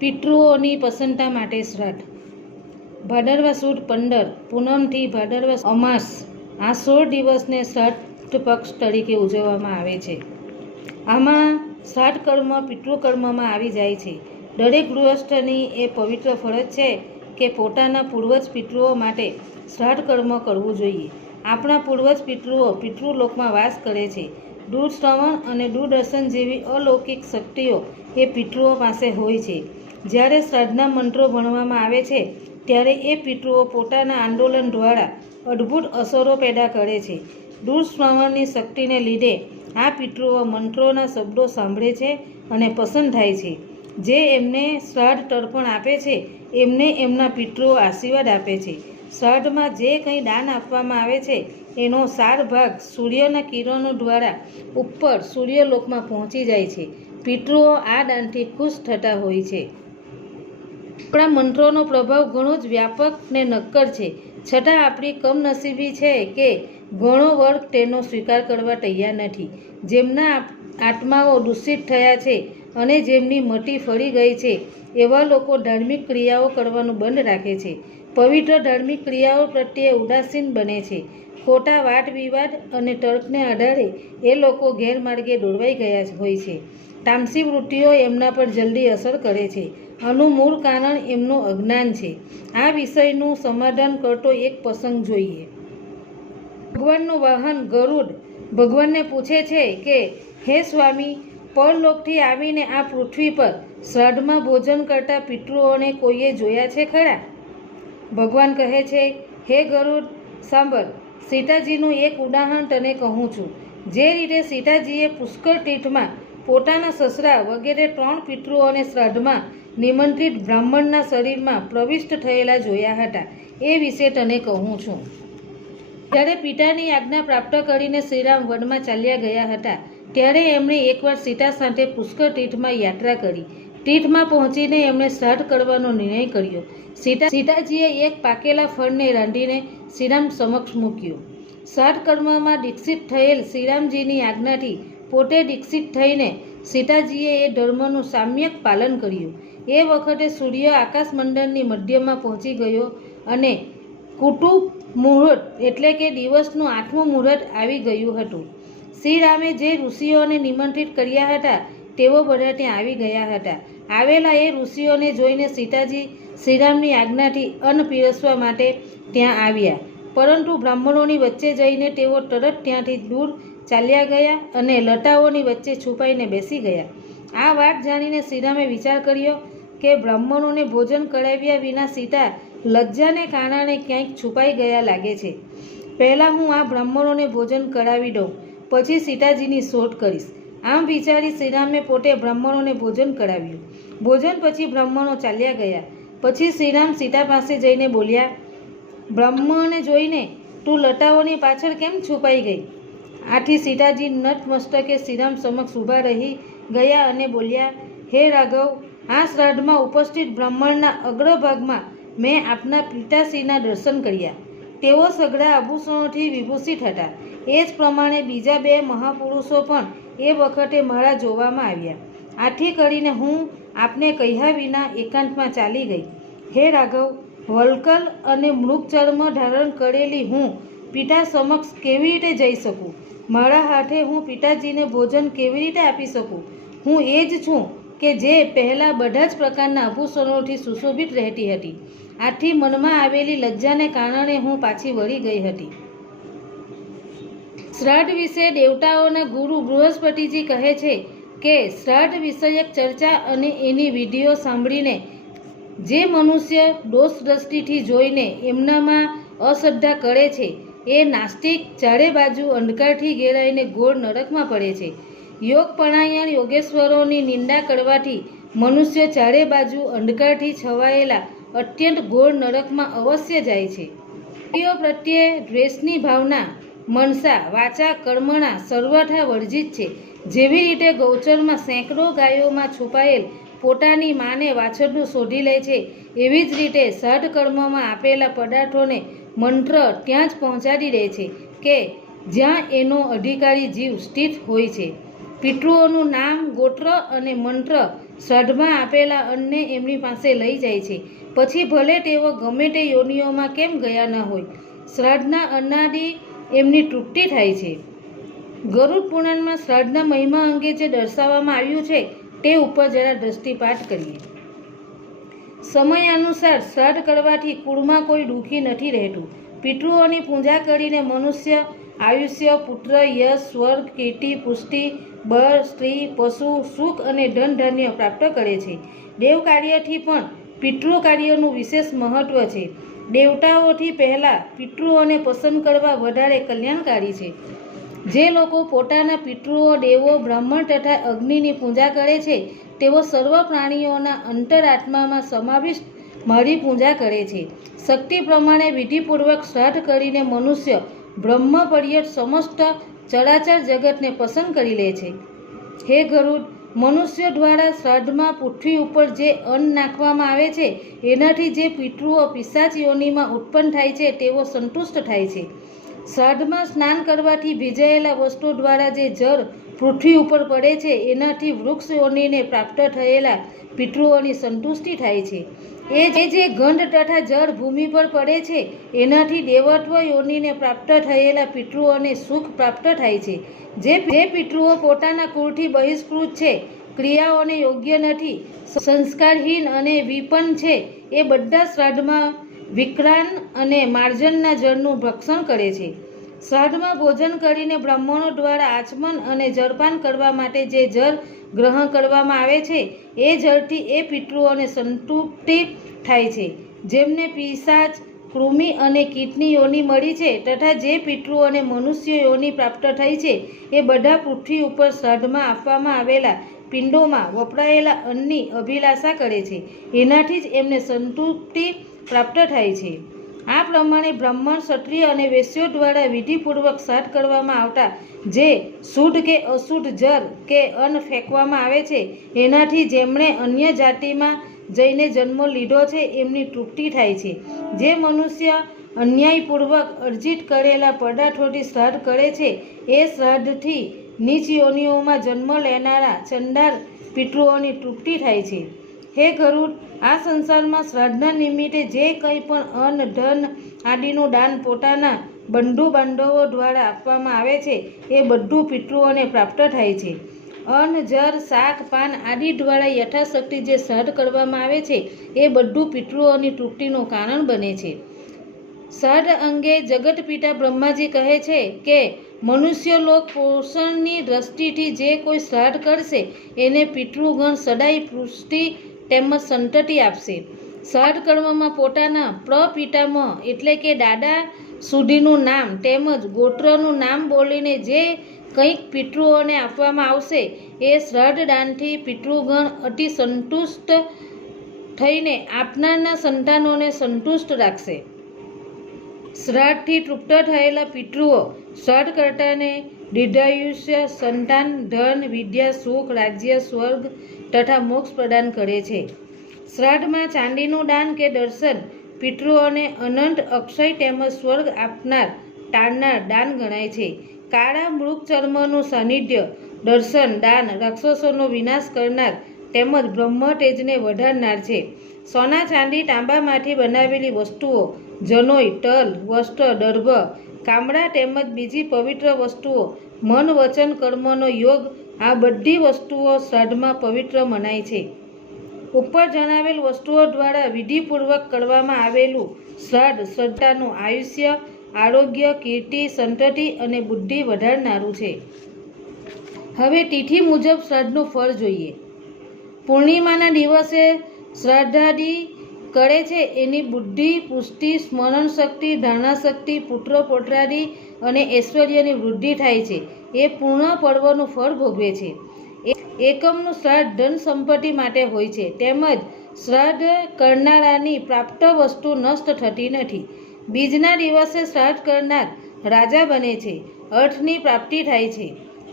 પિતૃઓની પ્રસન્નતા માટે શ્રાદ્ધ. ભાદરવા સુદ 15 પૂનમથી ભાદરવા અમાસ આ 16 દિવસને શ્રાદ્ધ પક્ષ તરીકે ઉજવવામાં આવે છે. આમાં શ્રાદ્ધ કર્મ પિતૃકર્મમાં આવી જાય છે. દરેક ગૃહસ્થની એ પવિત્ર ફરજ છે કે પોતાના પૂર્વજ પિતૃઓ માટે શ્રાદ્ધ કર્મ કરવું જોઈએ. આપણા પૂર્વજ પિતૃઓ પિતૃલોકમાં વાસ કરે છે. દૂર શ્રવણ અને દૂરદર્શન જેવી અલૌકિક શક્તિઓ એ પિતૃઓ પાસે હોય છે. જ્યારે શ્રાદ્ધના મંત્રો ભણવામાં આવે છે ત્યારે એ પિતૃઓ પોતાના આંદોલન દ્વારા અદ્ભુત અસરો પેદા કરે છે. દૂર શ્રવણની શક્તિને લીધે આ પિતૃઓ મંત્રોના શબ્દો સાંભળે છે અને પ્રસન્ન થાય છે. જે એમને શ્રાદ્ધ તર્પણ આપે છે એમને એમના પિતૃઓ આશીર્વાદ આપે છે. શ્રાદ્ધમાં જે કંઈ દાન આપવામાં આવે છે એનો સાર ભાગ સૂર્યના કિરણો દ્વારા ઉપર સૂર્યલોકમાં પહોંચી જાય છે. પિતૃઓ આ દાનથી ખુશ થતા હોય છે. આપણા મંત્રોનો પ્રભાવ ઘણો જ વ્યાપક ને નક્કર છે, છતાં આપણી કમનસીબી છે કે ઘણો વર્ગ તેનો સ્વીકાર કરવા તૈયાર નથી. જેમના આત્માઓ દૂષિત થયા છે અને જેમની મતિ ફરી ગઈ છે એવા લોકો ધાર્મિક ક્રિયાઓ કરવાનું બંધ રાખે છે. પવિત્ર ધાર્મિક ક્રિયાઓ પ્રત્યે ઉદાસીન બને છે. ખોટા વાદ વિવાદ અને તર્કને આધારે એ લોકો ગેરમાર્ગે દોરવાઈ ગયા હોય છે. તામસી વૃત્તિઓ એમના પર જલ્દી અસર કરે છે. આનું મૂળ કારણ એમનું અજ્ઞાન છે. આ વિષયનું સમાધાન કરતો એક પ્રસંગ જોઈએ. ભગવાનનું વાહન ગરુડ ભગવાનને પૂછે છે કે હે સ્વામી, પરલોકથી આવીને આ પૃથ્વી પર શ્રાદ્ધમાં ભોજન કરતા પિતૃઓને કોઈએ જોયા છે ખરા? ભગવાન કહે છે, હે ગરુડ, સાંભળ, સીતાજીનું એક ઉદાહરણ તને કહું છું. જે રીતે સીતાજીએ પુષ્કળ તીર્થમાં પોતાના સસરા વગેરે 3 પિતૃઓને શ્રાદ્ધમાં નિમંત્રિત બ્રાહ્મણના શરીરમાં પ્રવિષ્ટ થયેલા જોયા હતા એ વિશે તને કહું છું. જ્યારે પિતાની આજ્ઞા પ્રાપ્ત કરીને શ્રીરામ વનમાં ચાલ્યા ગયા હતા ત્યારે એમણે એકવાર સીતા સાથે પુષ્કળ તીર્થમાં યાત્રા કરી. તીર્થમાં પહોંચીને એમણે શ્રાદ્ધ કરવાનો નિર્ણય કર્યો. સીતાજીએ એક પાકેલા ફળને રાંધીને શ્રીરામ સમક્ષ મૂક્યું. શ્રાદ્ધ કર્મમાં દીક્ષિત થયેલ શ્રીરામજીની આજ્ઞાથી પોતે દીક્ષિત થઈને સીતાજીએ એ ધર્મનું સામ્યક પાલન કર્યું. એ વખતે સૂર્ય આકાશમંડળની મધ્યમાં પહોંચી ગયો અને કુટુંબ મુહૂર્ત એટલે કે દિવસનું 8મું મુહૂર્ત આવી ગયું હતું. શ્રીરામે જે ઋષિઓને નિમંત્રિત કર્યા હતા તેઓ બધા ત્યાં આવી ગયા હતા. આવેલા એ ઋષિઓને જોઈને સીતાજી શ્રીરામની આજ્ઞાથી અન્ન પીરસવા માટે ત્યાં આવ્યા. પરંતુ બ્રાહ્મણોની વચ્ચે જઈને તેઓ તરત ત્યાંથી દૂર ચાલ્યા ગયા અને લતાઓની વચ્ચે છુપાઈને બેસી ગયા. આ વાત જાણીને શ્રીરામે વિચાર કર્યો કે બ્રાહ્મણોને ભોજન કરાવ્યા વિના સીતા લજ્જાને કારણે ક્યાંક છુપાઈ ગયા લાગે છે. પહેલાં હું આ બ્રાહ્મણોને ભોજન કરાવી દઉં, પછી સીતાજીની શોધ કરીશ. આમ વિચારી શ્રીરામે પોતે બ્રાહ્મણોને ભોજન કરાવ્યું. ભોજન પછી બ્રાહ્મણો ચાલ્યા ગયા. પછી શ્રીરામ સીતા પાસે જઈને બોલ્યા, બ્રાહ્મણને જોઈને તું લતાઓની પાછળ કેમ છુપાઈ ગઈ? આથી સીતાજી નતમસ્તકે શ્રીરામ સમક્ષ ઊભા રહી ગયા અને બોલ્યા, હે રાઘવ, આ શ્રાદ્ધમાં ઉપસ્થિત બ્રાહ્મણના અગ્રભાગમાં મેં આપના પિતાશ્રીના દર્શન કર્યા. તેઓ સઘળા આભૂષણોથી વિભૂષિત હતા. એ જ પ્રમાણે બીજા 2 મહાપુરુષો પણ એ વખતે મારા જોવામાં આવ્યા. આથી કરીને હું આપને કહ્યા વિના એકાંતમાં ચાલી ગઈ. હે રાઘવ, વલ્કલ અને મૃગચર્મ ધારણ કરેલી હું પિતા સમક્ષ કેવી રીતે જઈ શકું? મારા હાથે હું પિતાજીને ભોજન કેવી રીતે આપી શકું? હું એ જ છું કે જે પહેલાં બધા જ પ્રકારના આભૂષણોથી સુશોભિત રહેતી હતી. આથી મનમાં આવેલી લજ્જાને કારણે હું પાછી વળી ગઈ હતી. શ્રાદ્ધ વિશે દેવતાઓના ગુરુ બૃહસ્પતિજી કહે છે કે શ્રાદ્ધ વિષયક ચર્ચા અને એની વિધિઓ સાંભળીને જે મનુષ્ય દોષ દ્રષ્ટિથી જોઈને એમનામાં અશ્રદ્ધા કરે છે એ નાસ્તિક ચારે બાજુ અંધકારથી ઘેરાઈને ઘોર નરકમાં પડે છે. યોગ પરાયણ યોગેશ્વરોની નિંદા કરવાથી મનુષ્ય ચારે બાજુ અંધકારથી છવાયેલા અત્યંત ઘોર નરકમાં અવશ્ય જાય છે. સ્ત્રીઓ પ્રત્યે દ્વેષની ભાવના મનસા વાચા કર્મણા સર્વથા વર્જિત છે. જેવી રીતે ગૌચરમાં સેંકડો ગાયોમાં છુપાયેલ પોતાની માને વાછરડું શોધી લે છે, એવી જ રીતે શ્રાદ્ધ કર્મમાં આપેલા પદાર્થોને મંત્ર ત્યાં જ પહોંચાડી દે છે કે જ્યાં એનો અધિકારી જીવ સ્થિત હોય છે. પિતૃઓનું નામ, ગોત્ર અને મંત્ર શ્રાદ્ધમાં આપેલા અન્નને એમની પાસે લઈ જાય છે, પછી ભલે તેઓ ગમે તે યોનિઓમાં કેમ ગયા ન હોય, શ્રાદ્ધના અન્નાથી એમની તૃપ્તિ થાય છે. ગરુડ પુરાણમાં શ્રાદ્ધના મહિમા અંગે જે દર્શાવવામાં આવ્યું છે તે ઉપર જરા દ્રષ્ટિપાત કરીએ. સમયાનુસાર શ્રાદ્ધ કરવાથી કુળમાં કોઈ દુઃખી નથી રહેતું. પિતૃઓની પૂજા કરીને મનુષ્ય આયુષ્ય, પુત્ર, યશ, સ્વર્ગ, કીર્તિ, પુષ્ટિ, બળ, સ્ત્રી, પશુ, સુખ અને ધન ધાન્ય પ્રાપ્ત કરે છે. દેવ કાર્યથી પણ પિતૃ કાર્યનું વિશેષ મહત્વ છે. દેવતાઓથી પહેલાં પિતૃઓને પસંદ કરવા વધારે કલ્યાણકારી છે. જે લોકો પોતાના પિતૃઓ, દેવો, બ્રાહ્મણ તથા અગ્નિની પૂજા કરે છે તેઓ સર્વ પ્રાણીઓના અંતરાત્મામાં સમાવિષ્ટ મારી પૂજા કરે છે. શક્તિ પ્રમાણે વિધિપૂર્વક શ્રાદ્ધ કરીને મનુષ્ય બ્રહ્મ પર્યંત સમસ્ત ચરાચર જગતને પસંદ કરી લે છે. હે ગરુડ, મનુષ્ય દ્વારા શ્રાદ્ધમાં પૃથ્વી ઉપર જે અન્ન નાખવામાં આવે છે એનાથી જે પિતૃઓ પિશાચ યોનિમાં ઉત્પન્ન થાય છે તેઓ સંતુષ્ટ થાય છે. શ્રાદ્ધમાં સ્નાન કરવાથી ભીજાયેલા વસ્તુ દ્વારા જે જળ પૃથ્વી ઉપર પડે છે એનાથી વૃક્ષ યોનિને પ્રાપ્ત થયેલા પિતૃઓની સંતુષ્ટિ થાય છે. એ જે ગંધ તથા જળ ભૂમિ પર પડે છે એનાથી દેવત્વ યોનિને પ્રાપ્ત થયેલા પિતૃઓને સુખ પ્રાપ્ત થાય છે. જે પિતૃઓ પોતાના કુળથી બહિષ્કૃત છે, ક્રિયાઓને યોગ્ય નથી, સંસ્કારહીન અને વિપન્ન છે, એ બધા શ્રાદ્ધમાં વિક્રાન અને માર્જનના જળનું ભક્ષણ કરે છે. શ્રાદ્ધમાં ભોજન કરીને બ્રાહ્મણો દ્વારા આચમન અને જળપાન કરવા માટે જે જળ ગ્રહણ કરવામાં આવે છે એ જળથી એ પિતૃઓને સંતૃપ્તિ થાય છે. જેમને પિશાચ, કૃમિ અને કીટની યોનિ મળી છે તથા જે પિતૃઓને મનુષ્ય યોનિ પ્રાપ્ત થઈ છે એ બધા પૃથ્વી ઉપર શ્રાદ્ધમાં આપવામાં આવેલા પિંડોમાં વપરાયેલા અન્નની અભિલાષા કરે છે. એનાથી જ એમને સંતૃપ્તિ પ્રાપ્ત થાય છે. આ પ્રમાણે બ્રાહ્મણ, ક્ષત્રિય અને વૈશ્યો દ્વારા વિધિપૂર્વક શ્રાદ્ધ કરવામાં આવતા જે શુદ્ધ કે અશુદ્ધ જળ કે અન્ન ફેંકવામાં આવે છે એનાથી જેમણે અન્ય જાતિમાં જઈને જન્મ લીધો છે એમની તૃપ્તિ થાય છે. જે મનુષ્ય અન્યાયપૂર્વક અર્જિત કરેલા પદાર્થોથી શ્રાદ્ધ કરે છે એ શ્રાદ્ધથી નીચ યોનિઓમાં જન્મ લેનારા ચંડાળ પિતૃઓની તૃપ્તિ થાય છે. હે ગરુડ, આ સંસારમાં શ્રાદ્ધના નિમિત્તે જે કંઈ પણ અન્ન, ધન આદિનું દાન પોતાના બંધુ બાંધવો દ્વારા આપવામાં આવે છે એ બધું પિતૃઓને પ્રાપ્ત થાય છે. અન્ન, જળ, શાક, પાન આદિ દ્વારા યથાશક્તિ જે શ્રાદ્ધ કરવામાં આવે છે એ બધું પિતૃઓની તૃપ્તિનું કારણ બને છે. શ્રાદ્ધ અંગે જગતપિતા બ્રહ્માજી કહે છે કે મનુષ્ય લોક પોષણની દ્રષ્ટિથી જે કોઈ શ્રાદ્ધ કરશે એને પિતૃગણ સદાય પુષ્ટિ તેમજ સંતતિ આપશે. શ્રાદ્ધ કર્મમાં પોતાના પ્રપિતામહ એટલે કે દાદા સુધીનું નામ તેમજ ગોત્રનું નામ બોલીને જે કંઈક પિતૃઓને આપવામાં આવશે એ શ્રાદ્ધ દાનથી પિતૃગણ અતિ સંતુષ્ટ થઈને આપનારના સંતાનોને સંતુષ્ટ રાખશે. શ્રાદ્ધથી તૃપ્ત થયેલા પિતૃઓ શ્રાદ્ધકર્તાને દીર્ઘાયુષ્ય, સંતાન, ધન, વિદ્યા, સુખ, રાજ્ય, સ્વર્ગ તથા મોક્ષ પ્રદાન કરે છે. શ્રાદ્ધમાં ચાંદીનું દાન કે દર્શન પિતૃઓને અનંત અક્ષય તેમજ સ્વર્ગ આપનાર ટાળનાર દાન ગણાય છે. કાળા મૃગ ચર્મનું સાનિધ્ય દર્શન દાન રાક્ષસોનો વિનાશ કરનાર તેમજ બ્રહ્મ તેજને વધારનાર છે. સોના, ચાંદી, તાંબામાંથી બનાવેલી વસ્તુઓ, જનોઈ, તલ, વસ્ત્ર, દર્ભ, કામડા તેમજ બીજી પવિત્ર વસ્તુઓ, મન, વચન, કર્મનો યોગ આ બધી વસ્તુઓ શ્રાદ્ધમાં પવિત્ર મનાય છે. ઉપર જણાવેલ વસ્તુઓ દ્વારા વિધિપૂર્વક કરવામાં આવેલું શ્રાદ્ધ શ્રદ્ધાનું આયુષ્ય, આરોગ્ય, કીર્તિ, સંતતિ અને બુદ્ધિ વધારનારું છે. હવે તિથિ મુજબ શ્રાદ્ધનું ફળ જોઈએ. પૂર્ણિમાના દિવસે શ્રાદ્ધાદિ કરે છે એની બુદ્ધિ, પુષ્ટિ, સ્મરણ શક્તિ, ધારણા શક્તિ, પુત્ર પૌત્રાદિ અને ઐશ્વર્યની વૃદ્ધિ થાય છે. એ પૂર્ણ પર્વનું ફળ ભોગવે છે. એકમનું શ્રાદ્ધ ધન સંપત્તિ માટે હોય છે તેમજ શ્રાદ્ધ કરનારાની પ્રાપ્ત વસ્તુ નષ્ટ થતી નથી. બીજના દિવસે શ્રાદ્ધ કરનાર રાજા બને છે. અર્થની પ્રાપ્તિ થાય છે.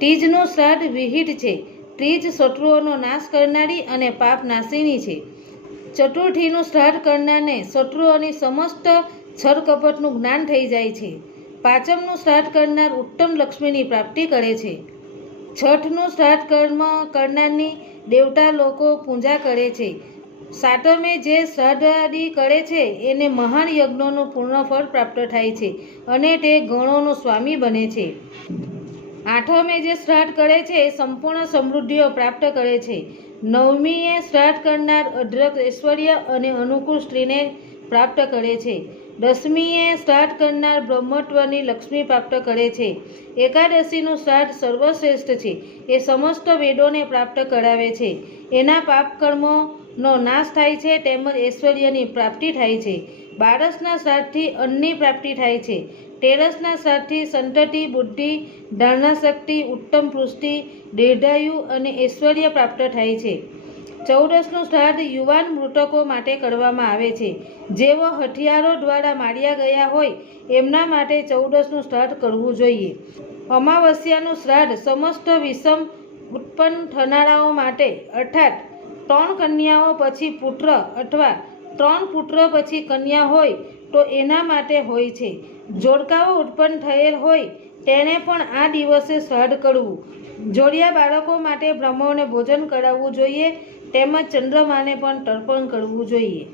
તીજનું શ્રાદ્ધ વિહિત છે. ત્રીજ શત્રુઓનો નાશ કરનારી અને પાપ નાશીની છે. ચતુર્થીનું શ્રાદ્ધ કરનારને શત્રુઓની સમસ્ત છળકપટનું જ્ઞાન થઈ જાય છે. પાંચમનું શ્રાદ્ધ કરનાર ઉત્તમ લક્ષ્મીની પ્રાપ્તિ કરે છે. છઠનું શ્રાદ્ધ કર્મ કરનારની દેવતા લોકો પૂજા કરે છે. સાતમે જે શ્રાદ્ધાદિ કરે છે એને મહાન યજ્ઞોનું પૂર્ણ ફળ પ્રાપ્ત થાય છે અને તે ગણોનો સ્વામી બને છે. આઠમે જે શ્રાદ્ધ કરે છે એ સંપૂર્ણ સમૃદ્ધિઓ પ્રાપ્ત કરે છે. નવમીએ શ્રાદ્ધ કરનાર અઢળક ઐશ્વર્ય અને અનુકૂળ સ્ત્રીને પ્રાપ્ત કરે છે. દસમીએ શ્રાદ્ધ કરનાર બ્રહ્મત્વની લક્ષ્મી પ્રાપ્ત કરે છે. એકાદશીનું શ્રાદ્ધ સર્વશ્રેષ્ઠ છે. એ સમસ્ત વેદોને પ્રાપ્ત કરાવે છે. એના પાપ કર્મોનો નાશ થાય છે તેમજ ઐશ્વર્યની પ્રાપ્તિ થાય છે. બારસના શ્રાદ્ધથી અન્નની પ્રાપ્તિ થાય છે. તેરસના શ્રાદ્ધથી સંતતિ, બુદ્ધિ, ધારણા શક્તિ, ઉત્તમ પુષ્ટિ, દીર્ઘાયુ અને ઐશ્વર્ય પ્રાપ્ત થાય છે. 14નું શ્રાદ્ધ યુવાન મૃતકો માટે કરવામાં આવે છે. જેઓ હથિયારો દ્વારા માર્યા ગયા હોય એમના માટે 14નું શ્રાદ્ધ કરવું જોઈએ. અમાવસ્યાનું શ્રાદ્ધ સમસ્ત વિષમ ઉત્પન્ન થનારાઓ માટે અર્થાત 3 કન્યાઓ પછી પુત્ર અથવા 3 પુત્ર પછી કન્યા હોય તો એના માટે હોય છે. જોડકાઓ ઉત્પન્ન થયેલ હોય તેણે પણ આ દિવસે શ્રાદ્ધ કરવું. જોડિયા બાળકો માટે બ્રાહ્મણોને ભોજન કરાવવું જોઈએ તેમજ ચંદ્રમાને પણ તર્પણ કરવું જોઈએ.